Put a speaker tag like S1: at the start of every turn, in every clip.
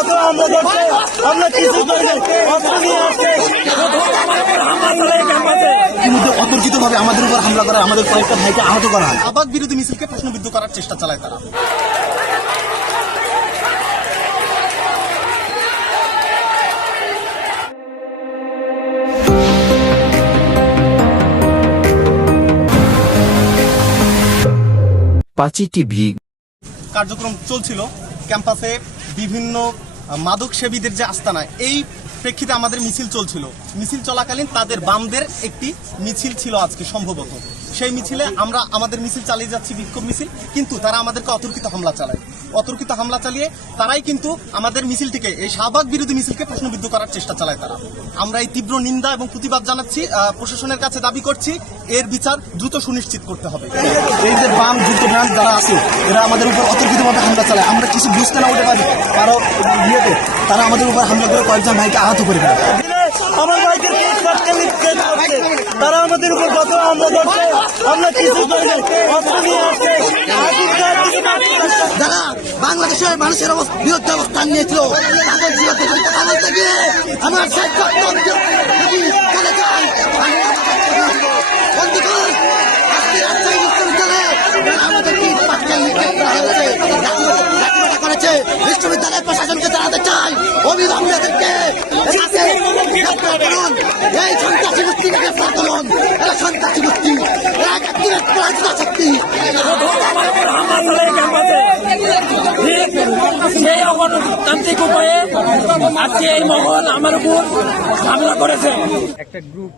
S1: কত আমরা ধরছে আমরা কিছু করিনি অস্ত্র নিয়ে আসছে।
S2: ইতিমধ্যে অতর্কিত ভাবে আমাদের উপর হামলা করে আমাদের কয়েকটা ভাইকে আহত করা হয়। আবাদ বিরোধী মিছিলকে প্রশ্নবিদ্ধ করার চেষ্টা চালায় তারা।
S3: পাঁচি টিভি
S2: কার্যক্রম চলছিল। ক্যাম্পাসে বিভিন্ন মাদক সেবীদের যে আস্তানা এই প্রেক্ষিতে আমাদের মিছিল চলছিল। মিছিল চলাকালীন তাদের বামদের একটি মিছিল ছিল আজকে সম্ভবত। সেই মিছিলে আমরা, আমাদের মিছিল চালিয়ে যাচ্ছি বিক্ষোভ মিছিল, কিন্তু তারা আমাদেরকে অতর্কিত হামলা চালায়। অতর্কিত হামলা চালিয়ে তারাই কিন্তু আমাদের মিছিলটিকে এই শাহবাগ বিরোধী মিছিলকে প্রশ্নবিদ্ধ করার চেষ্টা চালায় তারা। আমরা এই তীব্র নিন্দা এবং প্রতিবাদ জানাচ্ছি প্রশাসনের কাছে দাবি করছি, এর বিচার দ্রুত সুনিশ্চিত করতে হবে। এই যে বাম যুদ্ধ ব্রাঞ্চ যারা আছে, এরা আমাদের উপর অতর্কিতভাবে হামলা চালায়। আমরা কিছু বুঝতে না উঠে পারি, কারও ইয়েতে তারা আমাদের উপর হামলা করে কয়েকজন ভাইকে আহত করে দেয়
S1: আমার ভাইদের করছে। তারা আমাদের উপর কত আমরা ধরছে আমরা কিছু করিনি অস্ত্র নিয়ে আসছে হাসিদার কিছু করছে না।
S4: যারা বাংলাদেশের মানুষের বিরুদ্ধে অবস্থান নিয়েছিল তাদের গিয়ে আমার যদি চলে যায় আমি আমার কর্তব্য দিব। বন্ধুগণ, আজকে রাজশাহী বিশ্ববিদ্যালয়ে যারা আমাদেরকে পাঁচটা নিক্ষেপ করা হয়েছে, লাঠিমাটা- লাঠিমাটা করেছে বিশ্ববিদ্যালয় প্রশাসনকে জানাতে চাই অবিলম্বে এদেরকে এদেরকে গ্রেফতার করুন এই সন্ত্রাসী গোষ্ঠীকে গ্রেফতার করুন এরা সন্ত্রাসী গোষ্ঠী এরা এক একটি পরাজিত শক্তি
S5: সেই অগণতান্ত্রিক উপায়ে আজকে এই মহল আমার উপর হামলা করেছে।
S6: একটা গ্রুপ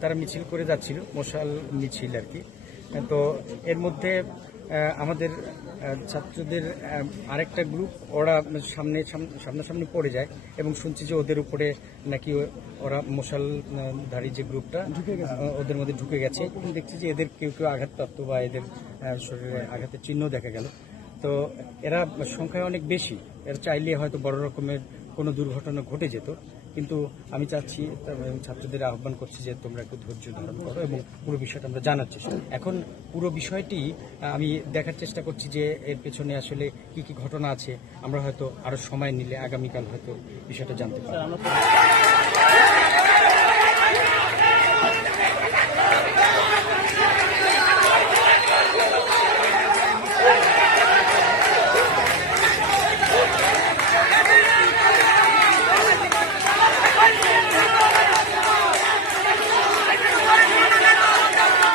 S6: তারা মিছিল করে যাচ্ছিল মশাল মিছিল আর কি। তো এর মধ্যে আমাদের ছাত্রদের আরেকটা গ্রুপ ওরা সামনে সাম- সামনাসামনি পড়ে যায় এবং শুনছি যে ওদের উপরে নাকি ও- ওরা মশাল আহ, ধারী যে গ্রুপটা আহ, ওদের মধ্যে ঢুকে গেছে। এবং দেখছি যে এদের কেউ কেউ আঘাতপ্রাপ্ত বা এদের শরীরে আঘাতের চিহ্ন দেখা গেল। তো এরা সংখ্যায় অনেক বেশি। এরা চাইলে হয়তো বড় রকমের কোনো দুর্ঘটনা ঘটে যেত। কিন্তু আমি চাচ্ছি ছাত্রদের আহ্বান করছি যে তোমরা একটু ধৈর্য ধারণ করো এবং পুরো বিষয়টা আমরা জানার চেষ্টা এখন পুরো বিষয়টি আমি দেখার চেষ্টা করছি যে এর পেছনে আসলে কি কি ঘটনা আছে। আমরা হয়তো আরও সময় নিলে আগামীকাল হয়তো বিষয়টা জানতে পারব।